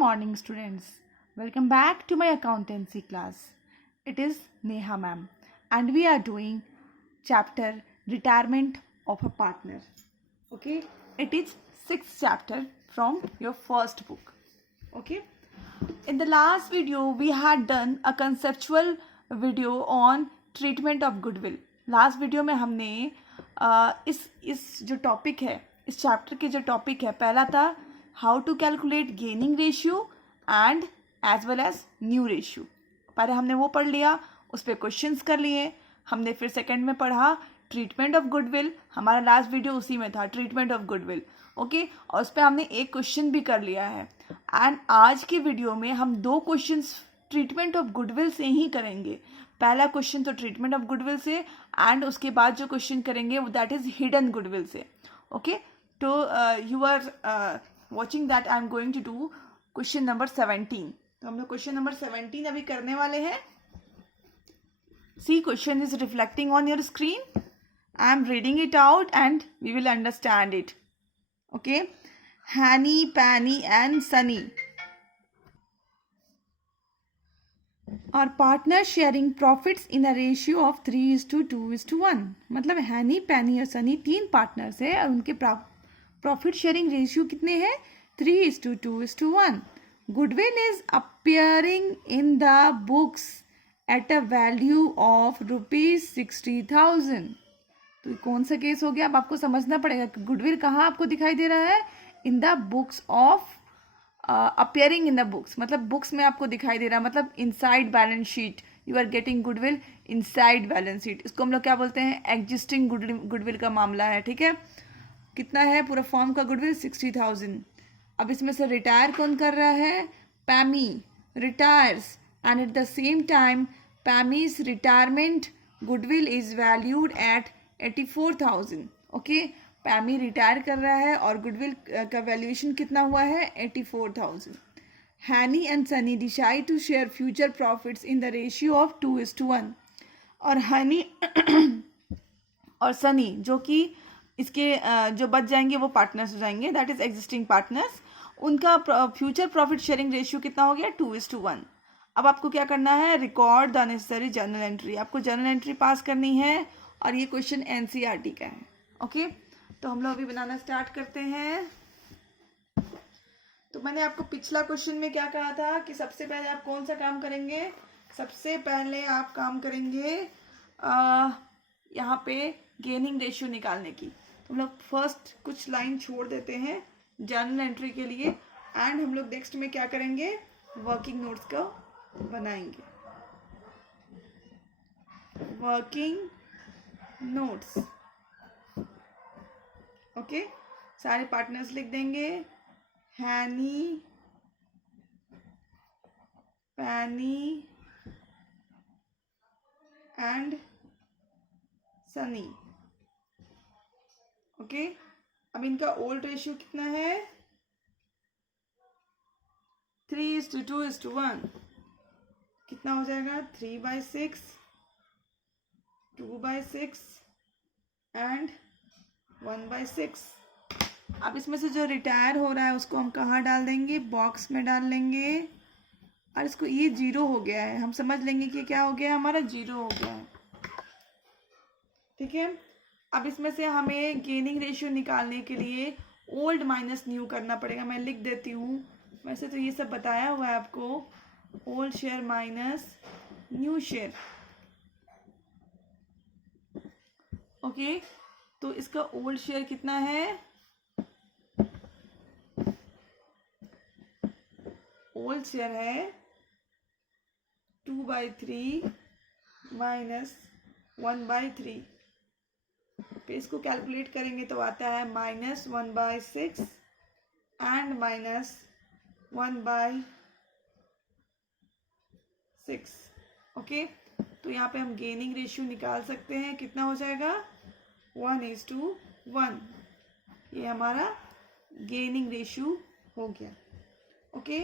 morning, students. Welcome back to my accountancy class. It is Neha ma'am, and we are doing chapter Retirement of a Partner. Okay, it is sixth chapter from your first book. Okay, in the last video we had done a conceptual video on treatment of goodwill. Last video में हमने इस जो topic है, इस chapter के जो topic है, पहला था how to calculate gaining ratio and as well as new ratio. पहले हमने वो पढ़ लिया, उस पर क्वेश्चंस कर लिए. हमने फिर सेकंड में पढ़ा ट्रीटमेंट ऑफ गुडविल. हमारा लास्ट वीडियो उसी में था, ट्रीटमेंट ऑफ गुडविल. ओके, और उस पर हमने एक क्वेश्चन भी कर लिया है. एंड आज के वीडियो में हम दो क्वेश्चंस ट्रीटमेंट ऑफ गुडविल से ही करेंगे. पहला क्वेश्चन तो ट्रीटमेंट ऑफ गुडविल से, एंड उसके बाद जो क्वेश्चन करेंगे वो दैट इज हिडन गुडविल से. ओके, तो you are watching that I am going to do question number 17. तो हम लोग क्वेश्चन नंबर 17 अभी करने वाले हैं. See, question is reflecting on your screen. I am reading it out and we will understand it. Okay, Hanny, Panny and Sunny और partner sharing profits in a ratio of 3:2:1. मतलब हैनी, पैनी और सनी तीन पार्टनर्स है और उनके प्रॉफिट शेयरिंग रेशियो कितने हैं? 3:2:1. Goodwill is appearing in the books at a value of ₹60,000. तो कौन सा केस हो गया? अब आपको समझना पड़ेगा कि गुडविल कहाँ आपको दिखाई दे रहा है. In the books of, appearing in the books मतलब बुक्स में आपको दिखाई दे रहा है, मतलब inside balance sheet. You are getting goodwill inside balance sheet. इसको हम लोग क्या बोलते हैं? एग्जिस्टिंग गुडविल का मामला है. ठीक है, कितना है पूरा फॉर्म का गुडविल? 60,000. अब इसमें से रिटायर कौन कर रहा है? Pammy retires, and at the same time Pammy's retirement goodwill is valued at 84,000. Okay, Pammy retire कर रहा है और गुडविल का वैल्यूएशन कितना हुआ है? 84,000. Honey and Sunny decide to share future profits in the ratio of 2:1. और हनी और सनी जो कि इसके जो बच जाएंगे वो पार्टनर्स हो जाएंगे, दैट इज एग्जिस्टिंग पार्टनर्स. उनका फ्यूचर प्रॉफिट शेयरिंग रेशियो कितना हो गया? 2:1. अब आपको क्या करना है? Record the necessary journal entry. आपको जर्नल एंट्री पास करनी है और ये क्वेश्चन एनसीईआरटी का है. ओके, तो हम लोग अभी बनाना स्टार्ट करते हैं. तो मैंने आपको पिछला क्वेश्चन में क्या कहा था कि सबसे पहले आप कौन सा काम करेंगे? सबसे पहले आप काम करेंगे यहाँ पे गेनिंग रेशियो निकालने की. तो हम लोग फर्स्ट कुछ लाइन छोड़ देते हैं जर्नल एंट्री के लिए, एंड हम लोग नेक्स्ट में क्या करेंगे? वर्किंग नोट्स को बनाएंगे. Working notes. ओके, सारे पार्टनर्स लिख देंगे. हैनी, पैनी एंड सनी. ओके, अब इनका ओल्ड रेशियो कितना है? 3:2:1. कितना हो जाएगा? 3/6, 2/6 एंड 1/6. अब इसमें से जो रिटायर हो रहा है उसको हम कहाँ डाल देंगे? बॉक्स में डाल लेंगे. और इसको ये 0 हो गया है, हम समझ लेंगे कि क्या हो गया? हमारा 0 हो गया है. ठीक है, अब इसमें से हमें गेनिंग रेशियो निकालने के लिए ओल्ड माइनस न्यू करना पड़ेगा. मैं लिख देती हूँ, वैसे तो ये सब बताया हुआ है आपको. Old share minus new share. Okay, तो इसका ओल्ड शेयर कितना है? ओल्ड शेयर है 2/3 माइनस 1/3. फिर इसको कैलकुलेट करेंगे तो आता है -1/6 एंड -1/6. ओके, तो यहाँ पे हम गेनिंग रेशियो निकाल सकते हैं. कितना हो जाएगा? 1:1. ये हमारा गेनिंग रेशियो हो गया. ओके,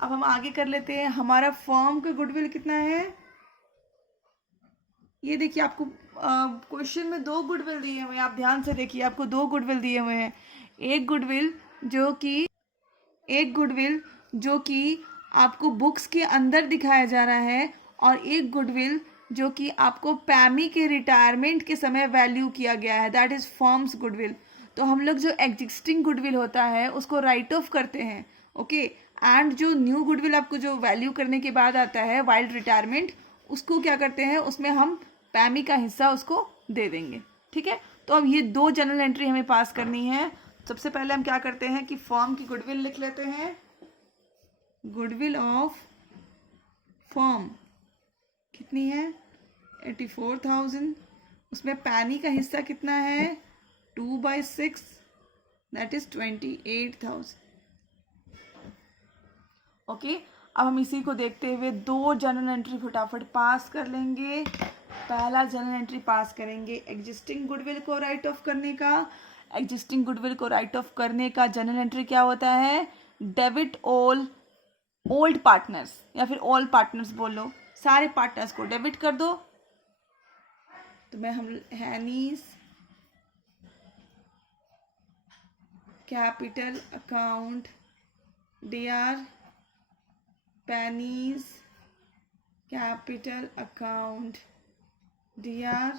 अब हम आगे कर लेते हैं. हमारा फर्म का गुडविल कितना है? ये देखिए, आपको क्वेश्चन में 2 गुडविल दिए हुए हैं. आप ध्यान से देखिए, आपको 2 गुडविल दिए हुए हैं. एक गुडविल जो कि आपको बुक्स के अंदर दिखाया जा रहा है, और एक गुडविल जो कि आपको पैमी के रिटायरमेंट के समय वैल्यू किया गया है, दैट इज फर्म्स गुडविल। तो हम लोग जो एग्जिस्टिंग गुडविल होता है उसको राइट ऑफ करते हैं, ओके। एंड जो न्यू गुडविल आपको जो वैल्यू करने के बाद आता है वाइल्ड रिटायरमेंट, उसको क्या करते हैं, उसमें हम पैमी का हिस्सा उसको दे देंगे, ठीक है। तो अब ये दो जनरल एंट्री हमें पास करनी है। सबसे पहले हम क्या करते हैं कि फर्म की गुडविल लिख लेते हैं। गुडविल ऑफ फर्म कितनी है, 84,000। उसमें पैनी का हिस्सा कितना है, 2/6, दैट इज 28,000, ओके। अब हम इसी को देखते हुए दो जनरल एंट्री फटाफट पास कर लेंगे। पहला जनरल एंट्री पास करेंगे एग्जिस्टिंग गुडविल को राइट ऑफ करने का। एग्जिस्टिंग गुडविल को राइट ऑफ करने का जनरल एंट्री क्या होता है, डेबिट ऑल ओल्ड पार्टनर्स, या फिर ऑल पार्टनर्स बोल लो, सारे पार्टनर्स को डेबिट कर दो। तो मैं हम Hanny's capital account DR, Panny's capital account DR,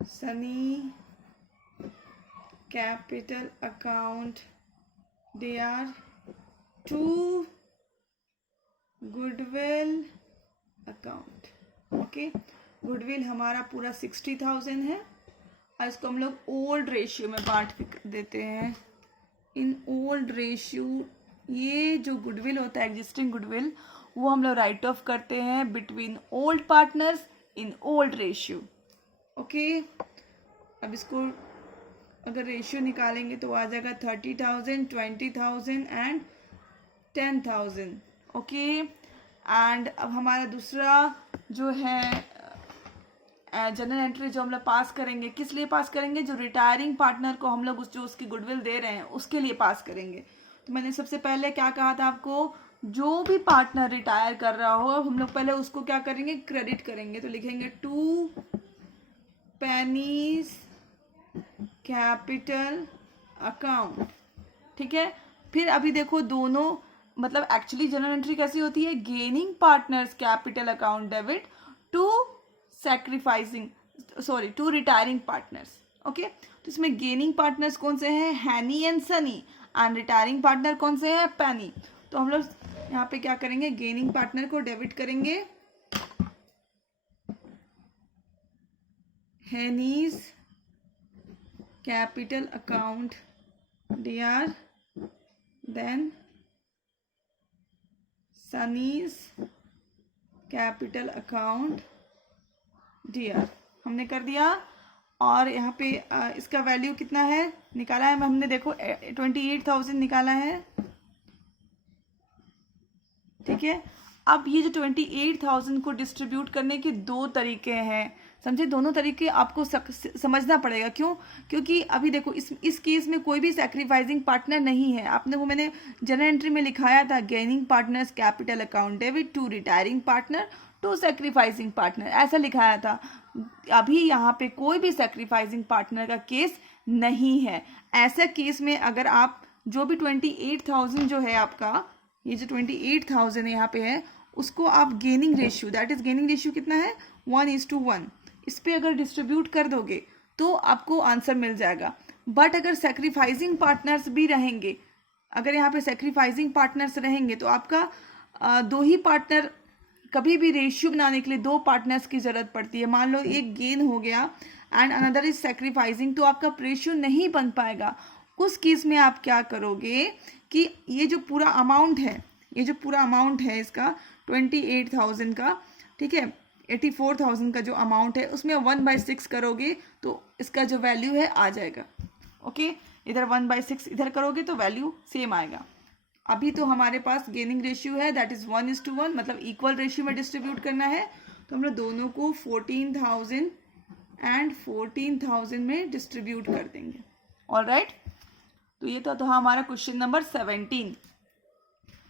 Sunny capital account DR, to goodwill account, okay. Goodwill हमारा पूरा 60,000 है, और इसको हम लोग ओल्ड रेशियो में बांट देते हैं। इन ओल्ड रेशियो ये जो गुडविल होता है एग्जिस्टिंग गुडविल, वो हम लोग राइट ऑफ करते हैं between old partners in old ratio, okay. अब इसको अगर रेशियो निकालेंगे तो आ जाएगा 30,000, 20,000 एंड 10,000, ओके। एंड अब हमारा दूसरा जो है जनरल एंट्री जो हम लोग पास करेंगे, किस लिए पास करेंगे, जो रिटायरिंग पार्टनर को हम लोग जो उसकी गुडविल दे रहे हैं उसके लिए पास करेंगे। तो मैंने सबसे पहले क्या कहा था आपको, जो भी पार्टनर रिटायर कर रहा हो हम लोग पहले उसको क्या करेंगे, क्रेडिट करेंगे। तो लिखेंगे टू पैनीज कैपिटल अकाउंट, ठीक है। फिर अभी देखो दोनों, मतलब एक्चुअली जनरल एंट्री कैसी होती है, gaining partners capital account debit to to retiring partners, okay. तो इसमें गेनिंग पार्टनर्स कौन से हैं, Honey and Sunny, and retiring partner कौन से हैं, पैनी। तो हम लोग यहाँ पे क्या करेंगे, गेनिंग पार्टनर को डेबिट करेंगे, Hanny's capital account DR, then Sunny's capital account DR, हमने कर दिया। और यहाँ पे इसका वैल्यू कितना है निकाला है हमने, देखो 28,000 निकाला है, ठीक है। अब ये जो 28,000 को डिस्ट्रीब्यूट करने के दो तरीके हैं, समझे, दोनों तरीके आपको समझना पड़ेगा। क्यों, क्योंकि अभी देखो इस केस में कोई भी सैक्रिफाइसिंग पार्टनर नहीं है। आपने वो मैंने जनरल एंट्री में लिखाया था, gaining partners capital account debit to retiring partner to sacrificing partner, ऐसा लिखाया था। अभी यहाँ पे कोई भी सैक्रिफाइसिंग पार्टनर का केस नहीं है। ऐसा केस में अगर आप जो भी 28,000 जो है आपका, ये जो 28,000 यहाँ पे है, उसको आप gaining ratio, that is gaining ratio कितना है, 1:1, इस पे अगर डिस्ट्रीब्यूट कर दोगे तो आपको आंसर मिल जाएगा। बट अगर सैक्रिफाइसिंग पार्टनर्स भी रहेंगे, अगर यहाँ पे सैक्रिफाइसिंग पार्टनर्स रहेंगे तो आपका दो ही पार्टनर, कभी भी रेशियो बनाने के लिए दो पार्टनर्स की जरूरत पड़ती है। मान लो एक गेन हो गया एंड अनदर इज सैक्रिफाइसिंग, तो आपका रेशियो नहीं बन पाएगा। उस केस में आप क्या करोगे कि ये जो पूरा अमाउंट है, ये जो पूरा अमाउंट है इसका 28,000 का, ठीक है, 84,000 का जो अमाउंट है उसमें 1/6 करोगे तो इसका जो वैल्यू है आ जाएगा, ओके। इधर 1/6 इधर करोगे तो वैल्यू सेम आएगा। अभी तो हमारे पास गेनिंग रेशियो है, दैट इज 1:1, मतलब इक्वल रेशियो में डिस्ट्रीब्यूट करना है। तो हम लोग दोनों को 14,000 एंड 14,000 में डिस्ट्रीब्यूट कर देंगे, ऑलराइट। तो ये तो हमारा क्वेश्चन नंबर 17।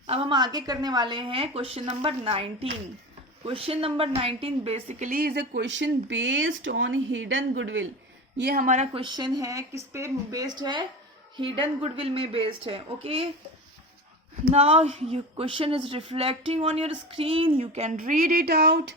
अब हम आगे करने वाले हैं question number 19। Question number 19 basically is a question based on hidden goodwill. ये हमारा क्वेश्चन है, किस पे बेस्ड है, हिडन गुडविल में बेस्ड है, okay. Now your question is reflecting on your screen. You can read it out.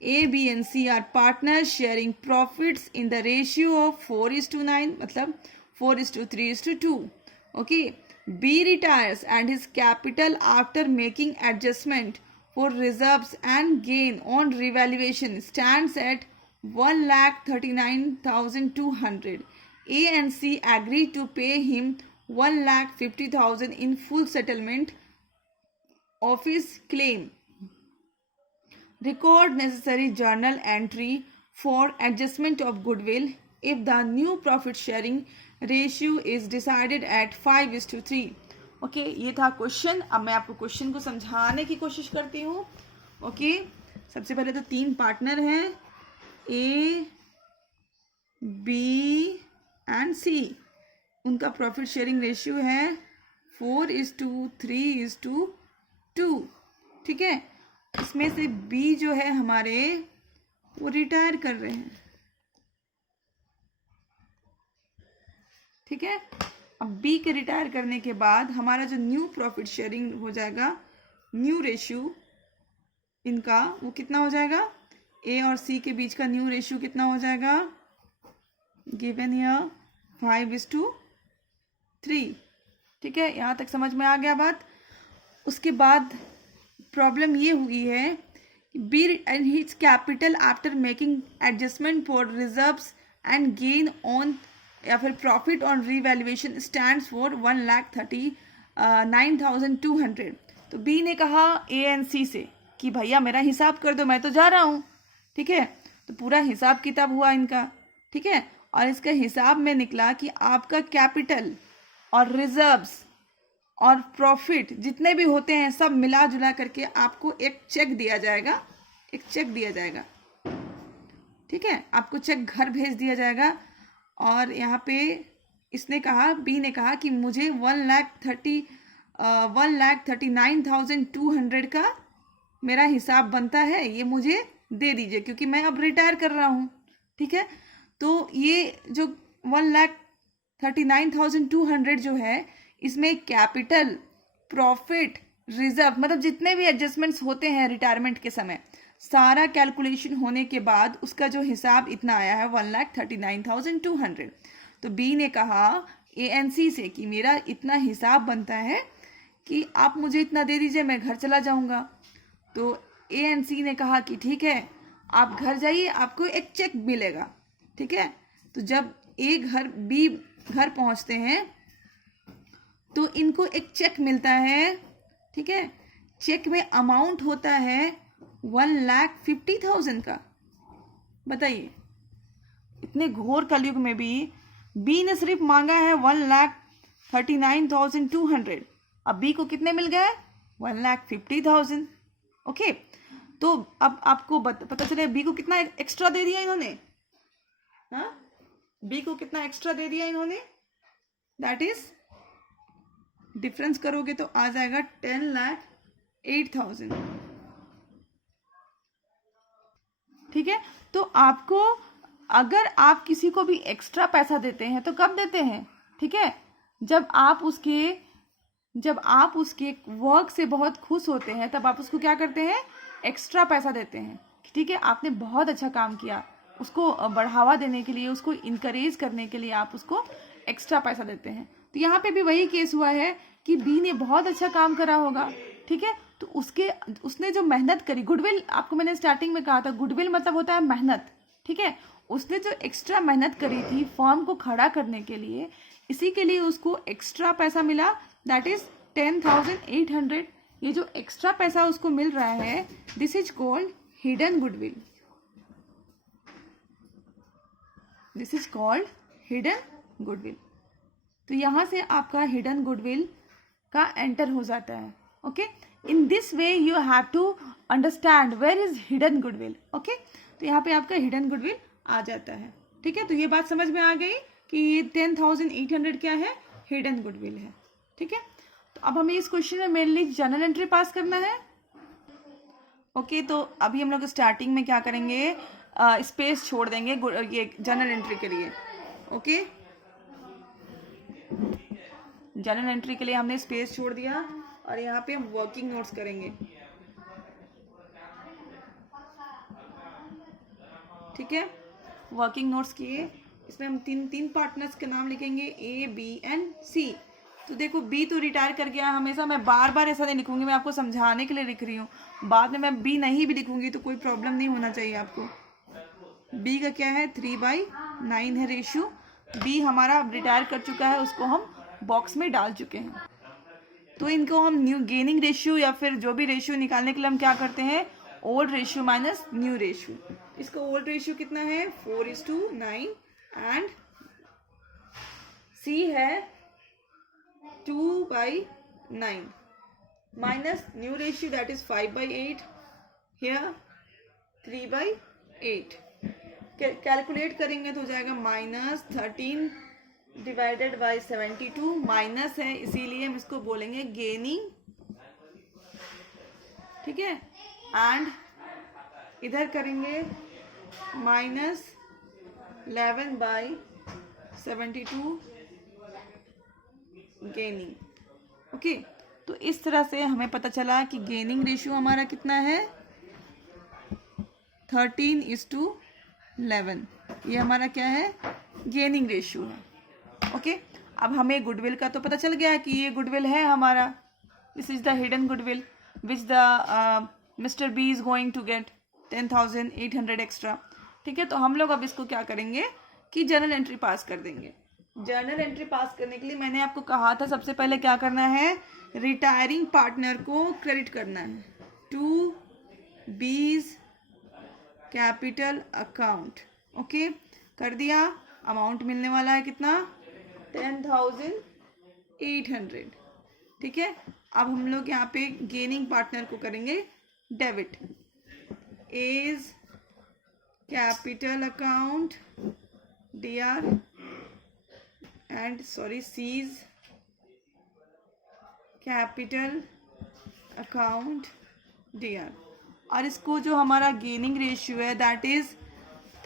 A, B and C are partners sharing profits in the ratio of 4:9, मतलब 4:3:2. Okay. B retires and his capital after making adjustment for reserves and gain on revaluation stands at 1,39,200. A and C agree to pay him 1,50,000 in full settlement of his claim. Record necessary journal entry for adjustment of goodwill if the new profit sharing ratio is decided at 5:3. Okay, ये था question. अब मैं आपको question को समझाने की कोशिश करती हूँ. ओके, सबसे पहले तो 3 पार्टनर हैं, ए, बी एंड सी. उनका प्रॉफिट शेयरिंग रेशियो है 4:3:2. ठीक है. इसमें से बी जो है हमारे, वो रिटायर कर रहे हैं. ठीक है. अब बी के रिटायर करने के बाद हमारा जो न्यू प्रॉफिट शेयरिंग हो जाएगा, न्यू रेशियो इनका, वो कितना हो जाएगा? ए और सी के बीच का न्यू रेशियो कितना हो जाएगा? Given here 5:3. ठीक है. यहाँ तक समझ में आ गया बात. उसके बाद प्रॉब्लम ये हुई है, B and his capital after making adjustment for reserves and gain on या फिर profit on revaluation stands for 1,39,200. तो बी ने कहा ए एंड सी से कि भैया मेरा हिसाब कर दो, मैं तो जा रहा हूँ. ठीक है. तो पूरा हिसाब किताब हुआ इनका. ठीक है. और इसके हिसाब में निकला कि आपका कैपिटल और रिजर्व्स और प्रॉफिट जितने भी होते हैं सब मिला जुला करके आपको एक चेक दिया जाएगा. एक चेक दिया जाएगा. ठीक है. आपको चेक घर भेज दिया जाएगा. और यहाँ पे इसने कहा, बी ने कहा कि मुझे 1,39,200 का मेरा हिसाब बनता है, ये मुझे दे दीजिए क्योंकि मैं अब रिटायर कर रहा हूँ. ठीक है. तो ये जो 1,39,200 जो है, इसमें कैपिटल, प्रॉफिट, रिजर्व, मतलब जितने भी एडजस्टमेंट्स होते हैं रिटायरमेंट के समय, सारा कैलकुलेशन होने के बाद उसका जो हिसाब इतना आया है 1,39,200. तो बी ने कहा ए एन सी से कि मेरा इतना हिसाब बनता है कि आप मुझे इतना दे दीजिए, मैं घर चला जाऊंगा. तो ए एन सी ने कहा कि ठीक है, आप घर जाइए, आपको एक चेक मिलेगा. ठीक है. तो जब बी घर पहुंचते हैं तो इनको एक चेक मिलता है. ठीक है. चेक में अमाउंट होता है 1,50,000 का. बताइए, इतने घोर कलयुग में भी बी ने सिर्फ मांगा है 1,39,200. अब बी को कितने मिल गए? 1,50,000. ओके. तो अब आपको पता चले बी को कितना एक्स्ट्रा दे दिया इन्होंने. हाँ, बी को कितना एक्स्ट्रा दे दिया इन्होंने. दैट इज, डिफरेंस करोगे तो आ जाएगा 10,08,000. ठीक है. तो आपको, अगर आप किसी को भी एक्स्ट्रा पैसा देते हैं तो कब देते हैं? ठीक है. जब आप उसके वर्क से बहुत खुश होते हैं तब आप उसको क्या करते हैं? एक्स्ट्रा पैसा देते हैं. ठीक है. आपने बहुत अच्छा काम किया, उसको बढ़ावा देने के लिए, उसको इनकरेज करने के लिए आप उसको एक्स्ट्रा पैसा देते हैं. तो यहाँ पे भी वही केस हुआ है कि बी ने बहुत अच्छा काम करा होगा. ठीक है. तो उसने जो मेहनत करी, गुडविल, आपको मैंने स्टार्टिंग में कहा था गुडविल मतलब होता है मेहनत. ठीक है. उसने जो एक्स्ट्रा मेहनत करी थी फॉर्म को खड़ा करने के लिए, इसी के लिए उसको एक्स्ट्रा पैसा मिला. That is 10,800. ये जो एक्स्ट्रा पैसा उसको मिल रहा है, this is called hidden goodwill. This is called hidden goodwill. तो यहाँ से आपका हिडन गुडविल का एंटर हो जाता है. Okay. In this way you have to understand where is hidden goodwill. Okay. तो यहाँ पे आपका हिडन गुडविल आ जाता है. ठीक है. तो ये बात समझ में आ गई कि ये 10,800 क्या है? हिडन गुडविल है. ठीक है. तो अब हमें इस क्वेश्चन में मेनली जर्नल एंट्री पास करना है. ओके. तो अभी हम लोग स्टार्टिंग में क्या करेंगे? स्पेस छोड़ देंगे ये जर्नल एंट्री के लिए. ओके. जर्नल एंट्री के लिए हमने स्पेस छोड़ दिया. और यहाँ पे हम वर्किंग नोट्स करेंगे, ठीक है। वर्किंग नोट्स किए, इसमें हम तीन पार्टनर्स के नाम लिखेंगे, ए बी एंड सी। तो देखो बी तो रिटायर कर गया, हमेशा मैं बार बार ऐसा नहीं लिखूंगी, मैं आपको समझाने के लिए लिख रही हूँ, बाद में मैं बी नहीं भी लिखूंगी तो कोई प्रॉब्लम नहीं होना चाहिए आपको। बी का क्या है, 3/9 है रेशियो। बी हमारा रिटायर कर चुका है, उसको हम बॉक्स में डाल चुके हैं। तो इनको हम न्यू गेनिंग रेशियो या फिर जो भी रेशियो निकालने के लिए हम क्या करते हैं, old ratio minus new ratio. इसका ओल्ड रेशियो कितना है, 4:9 एंड सी है 2/9 minus new ratio that is 5/8, here 3/8। Calculate करेंगे तो हो जाएगा -13 डिवाइडेड बाई 72, माइनस है इसीलिए हम इसको बोलेंगे गेनिंग, ठीक है। एंड इधर करेंगे -11/72 गेनिंग, ओके। तो इस तरह से हमें पता चला कि गेनिंग रेशियो हमारा कितना है, 13:11। ये हमारा क्या है, गेनिंग रेशियो है, ओके। अब हमें गुडविल का तो पता चल गया कि ये गुडविल है हमारा, this is the hidden goodwill which the mister B is going to get 10,800 extra, ठीक है। तो हम लोग अब इसको क्या करेंगे कि जर्नल एंट्री पास कर देंगे। जर्नल एंट्री पास करने के लिए मैंने आपको कहा था सबसे पहले क्या करना है, रिटायरिंग पार्टनर को क्रेडिट करना है टू बीज कैपिटल अकाउंट, ओके। कर दिया, अमाउंट मिलने वाला है कितना, 10,800, ठीक है। अब हम लोग यहाँ पे गेनिंग पार्टनर को करेंगे debit, A's capital account DR and C's capital account DR। और इसको जो हमारा गेनिंग रेशियो है दैट इज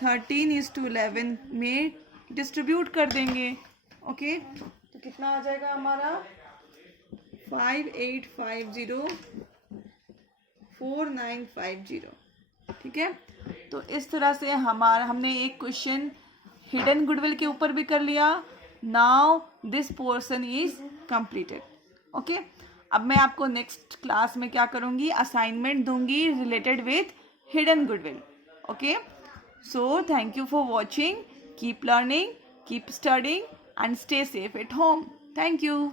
13:11 में डिस्ट्रीब्यूट कर देंगे, ओके। तो कितना आ जाएगा हमारा 58504950, ठीक है। तो इस तरह से हमने एक क्वेश्चन हिडन गुडविल के ऊपर भी कर लिया। Now this portion is completed, okay. अब मैं आपको नेक्स्ट क्लास में क्या करूँगी, असाइनमेंट दूंगी related with hidden goodwill, okay. So thank you for watching, keep learning, keep studying and stay safe at home. Thank you.